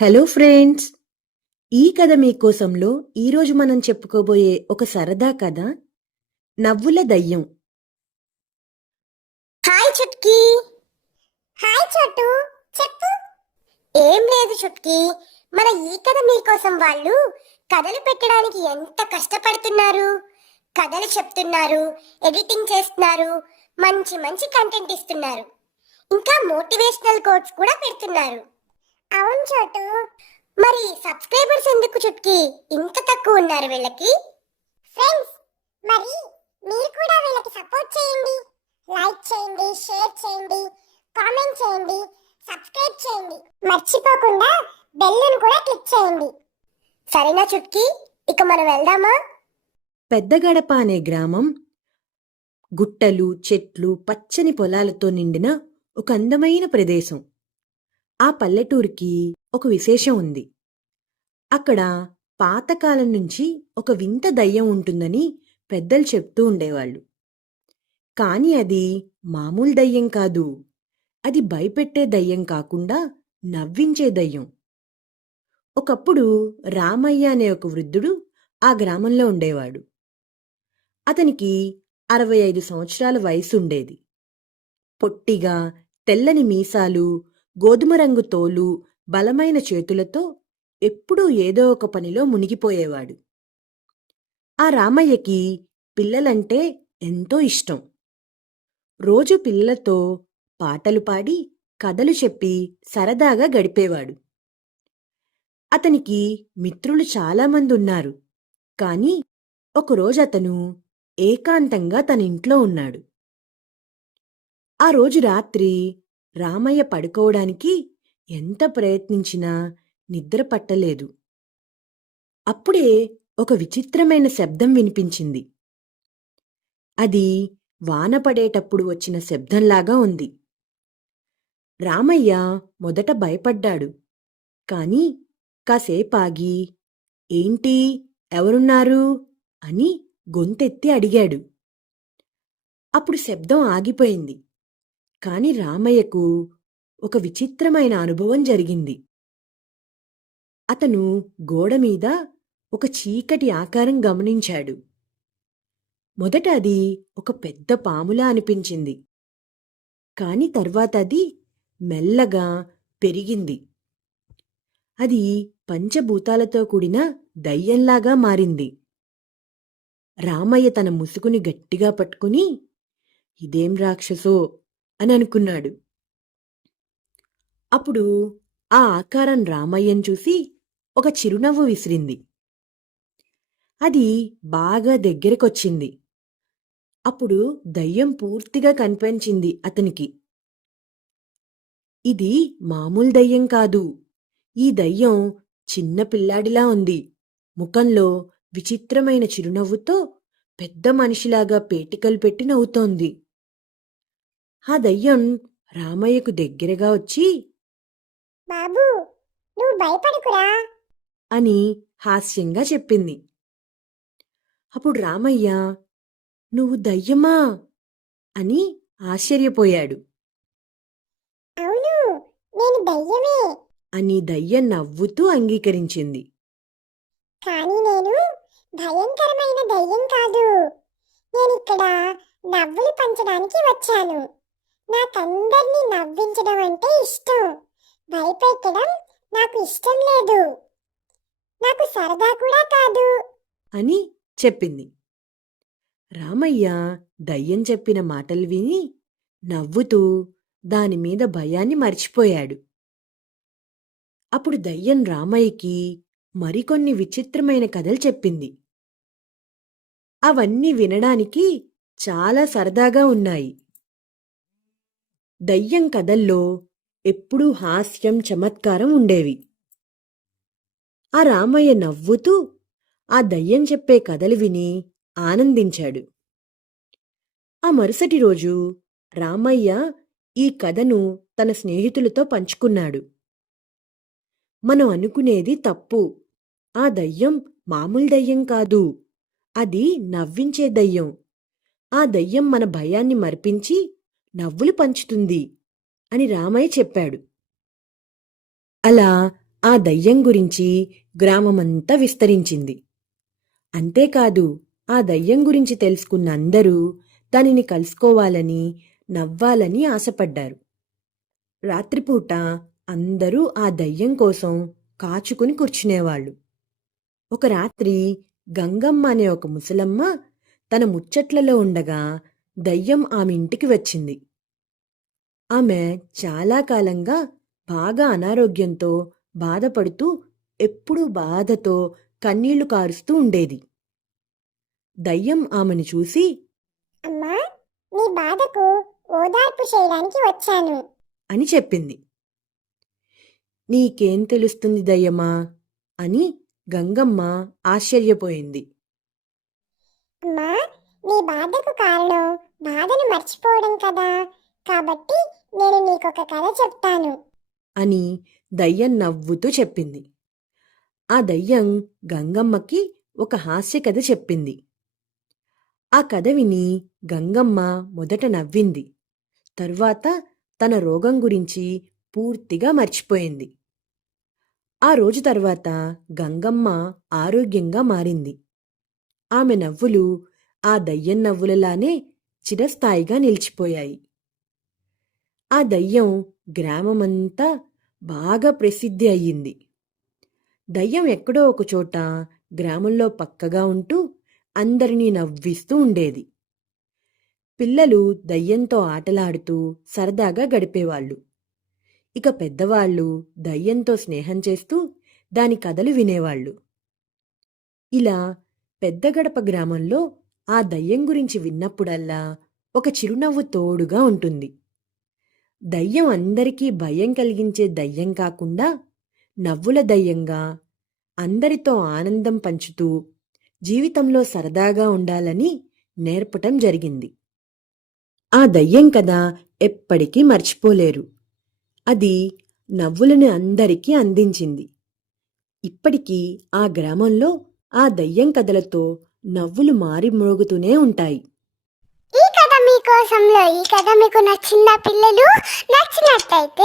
Hello friends! ఈ కథ మీకోసంలో ఈరోజు మనం చెప్పుకోబోయే ఒక సరదా కథ నవ్వుల దయ్యం. హాయ్ చుట్కీ. హాయ్ చోటు, చెప్పు. ఏం లేదు చుట్కీ, మన ఈ కథ మీకోసం వాళ్ళు కథలు పెట్టడానికి ఎంత కష్టపడుతున్నారు. కథలు చెప్తున్నారు, ఎడిటింగ్ చేస్తున్నారు, మంచి మంచి కంటెంట్ ఇస్తున్నారు, ఇంకా మోటివేషనల్ కోట్స్ కూడా పెడుతున్నారు. అవును చోటు, మరి సబ్స్క్రైబర్స్ ఎందుకు చుట్కీ ఇంత తక్కువ ఉన్నారు వీళ్ళకి? ఫ్రెండ్స్, మరి మీరు కూడా వీళ్ళకి సపోర్ట్ చేయండి. లైక్ చేయండి, షేర్ చేయండి, కామెంట్ చేయండి, సబ్స్క్రైబ్ చేయండి, మర్చిపోకుండా బెల్లును కూడా క్లిక్ చేయండి. సరేనా చుట్కీ, ఇక మనం వెళ్దామా? పెద్దగడప అనే గ్రామం గుట్టలు, చెట్లు, పచ్చని పొలాలతో నిండిన ఒక అందమైన ప్రదేశం. ఆ పల్లెటూరికి ఒక విశేషం ఉంది. అక్కడ పాతకాలం నుంచి ఒక వింత దయ్యం ఉంటుందని పెద్దలు చెప్తూ ఉండేవాళ్ళు. కాని అది మామూలు దయ్యం కాదు. అది భయపెట్టే దయ్యం కాకుండా నవ్వించే దయ్యం. ఒకప్పుడు రామయ్య అనే ఒక వృద్ధుడు ఆ గ్రామంలో ఉండేవాడు. అతనికి 65 సంవత్సరాల వయసుండేది. పొట్టిగా, తెల్లని మీసాలు, గోధుమ రంగు తోలు, బలమైన చేతులతో ఎప్పుడూ ఏదో ఒక పనిలో మునిగిపోయేవాడు. ఆ రామయ్యకి పిల్లలంటే ఎంతో ఇష్టం. రోజు పిల్లలతో పాటలు పాడి, కథలు చెప్పి సరదాగా గడిపేవాడు. అతనికి మిత్రులు చాలామంది ఉన్నారు. కాని ఒకరోజు అతను ఏకాంతంగా తన ఇంట్లో ఉన్నాడు. ఆ రోజు రాత్రి రామయ్య పడుకోవడానికి ఎంత ప్రయత్నించినా నిద్ర పట్టలేదు. అప్పుడే ఒక విచిత్రమైన శబ్దం వినిపించింది. అది వాన పడేటప్పుడు వచ్చిన శబ్దంలాగా ఉంది. రామయ్య మొదట భయపడ్డాడు. కాని కాసేపాగి, ఏంటి, ఎవరున్నారు అని గొంతెత్తి అడిగాడు. అప్పుడు శబ్దం ఆగిపోయింది. కాని రామయ్యకు ఒక విచిత్రమైన అనుభవం జరిగింది. అతను గోడమీద ఒక చీకటి ఆకారం గమనించాడు. మొదట అది ఒక పెద్ద పాములా అనిపించింది. కాని తర్వాత అది మెల్లగా పెరిగింది. అది పంచభూతాలతో కూడిన దయ్యంలాగా మారింది. రామయ్య తన ముసుగుని గట్టిగా పట్టుకుని, ఇదేం రాక్షసో అని అనుకున్నాడు. అప్పుడు ఆ ఆకారం రామయ్యను చూసి ఒక చిరునవ్వు విసిరింది. అది బాగా దగ్గరకొచ్చింది. అప్పుడు దయ్యం పూర్తిగా కనిపించింది అతనికి. ఇది మామూలు దయ్యం కాదు. ఈ దయ్యం చిన్న పిల్లాడిలా ఉంది. ముఖంలో విచిత్రమైన చిరునవ్వుతో పెద్ద మనిషిలాగా పేటికలు పెట్టి నవ్వుతోంది. ఆ దయ్యం రామయ్యకు దగ్గరగా వచ్చి, బాబు, నువ్వు భయపడకురా అని హాస్యంగా చెప్పింది. అప్పుడు రామయ్య, నువ్వు దయ్యమా అని ఆశ్చర్యపోయాడు. అవును, నేను దయ్యమే అని దయ్యం నవ్వుతూ అంగీకరించింది. కానీ నేను భయంకరమైన దయ్యం కాదు. నేనిక్కడ నవ్వులు పంచడానికి వచ్చాను. నాకందరినీ నవ్వించడం అంటే ఇష్టం. భయపెట్టడం నాకు ఇష్టం లేదు. నాకు సరదా కూడా కాదు అని చెప్పింది. రామయ్య దయ్యం చెప్పిన మాటలు విని నవ్వుతూ దానిమీద భయాన్ని మర్చిపోయాడు. అప్పుడు దయ్యం రామయ్యకి మరికొన్ని విచిత్రమైన కథలు చెప్పింది. అవన్నీ వినడానికి చాలా సరదాగా ఉన్నాయి. దయ్యం కథల్లో ఎప్పుడూ హాస్యం, చమత్కారం ఉండేవి. ఆ రామయ్య నవ్వుతూ ఆ దయ్యం చెప్పే కథలు విని ఆనందించాడు. ఆ మరుసటి రోజు రామయ్య ఈ కథను తన స్నేహితులతో పంచుకున్నాడు. మనం అనుకునేది తప్పు. ఆ దయ్యం మామూలు దయ్యం కాదు. అది నవ్వించే దయ్యం. ఆ దయ్యం మన భయాన్ని మరిపించి నవ్వులు పంచుతుంది అని రామయ్య చెప్పాడు. అలా ఆ దయ్యం గురించి గ్రామమంతా విస్తరించింది. అంతేకాదు ఆ దయ్యం గురించి తెలుసుకున్న అందరూ దానిని కలుసుకోవాలని, నవ్వాలని ఆశపడ్డారు. రాత్రిపూట అందరూ ఆ దయ్యం కోసం కాచుకుని కూర్చునేవాళ్ళు. ఒక రాత్రి గంగమ్మ అనే ఒక ముసలమ్మ తన ముచ్చట్లలో ఉండగా దయ్యం ఆమె ఇంటికి వచ్చింది. ఆమె చాలా కాలంగా బాగా అనారోగ్యంతో బాధపడుతూ ఎప్పుడూ బాధతో కన్నీళ్లు కారుస్తూ ఉండేది. దయ్యం ఆమెను చూసి అమ్మా, నీ బాధకు ఓదార్పు చేయడానికి వచ్చాను. అని చెప్పింది. నీకేం తెలుస్తుంది దయ్యమా అని గంగమ్మ ఆశ్చర్యపోయింది. అమ్మా, నీ బాధకు కారణం బాధను మర్చిపోవడం కదా. కాబట్టి నేను నీకొక కథ చెప్తాను. అని దయ్యం నవ్వుతూ చెప్పింది. ఆ దయ్యం గంగమ్మకి ఒక హాస్య కథ చెప్పింది. ఆ కథ విని గంగమ్మ మొదట నవ్వింది. తరువాత తన రోగం గురించి పూర్తిగా మర్చిపోయింది. ఆ రోజు తర్వాత గంగమ్మ ఆరోగ్యంగా మారింది. ఆమె నవ్వులు ఆ దయ్యం నవ్వులలానే చిరస్థాయిగా నిలిచిపోయాయి. ఆ దయ్యం గ్రామమంతా బాగా ప్రసిద్ధి అయ్యింది. దయ్యం ఎక్కడో ఒకచోట గ్రామంలో పక్కగా ఉంటూ అందరినీ నవ్విస్తూ ఉండేది. పిల్లలు దయ్యంతో ఆటలాడుతూ సరదాగా గడిపేవాళ్ళు. ఇక పెద్దవాళ్ళు దయ్యంతో స్నేహం చేస్తూ దాని కథలు వినేవాళ్ళు. ఇలా పెద్దగడప గ్రామంలో ఆ దయ్యం గురించి విన్నప్పుడల్లా ఒక చిరునవ్వు తోడుగా ఉంటుంది. దయ్యం అందరికీ భయం కలిగించే దయ్యం కాకుండా నవ్వుల దయ్యంగా అందరితో ఆనందం పంచుతూ జీవితంలో సరదాగా ఉండాలని నేర్పటం జరిగింది. ఆ దయ్యం కథ ఎప్పటికీ మర్చిపోలేరు. అది నవ్వులను అందరికీ అందించింది. ఇప్పటికీ ఆ గ్రామంలో ఆ దయ్యం కథలతో నవ్వులు మారి మ్రోగుతూనే ఉంటాయి. ఈ కథ మీకు నచ్చిందా పిల్లలు? నచ్చినట్టయితే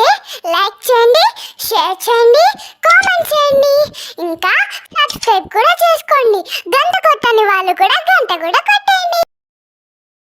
లైక్ చేయండి, షేర్ చేయండి, కామెంట్ చేయండి, ఇంకా సబ్స్క్రైబ్ కూడా చేసుకోండి. గంట కొట్టని వాళ్ళు కూడా గంట కూడా కొట్టేయండి.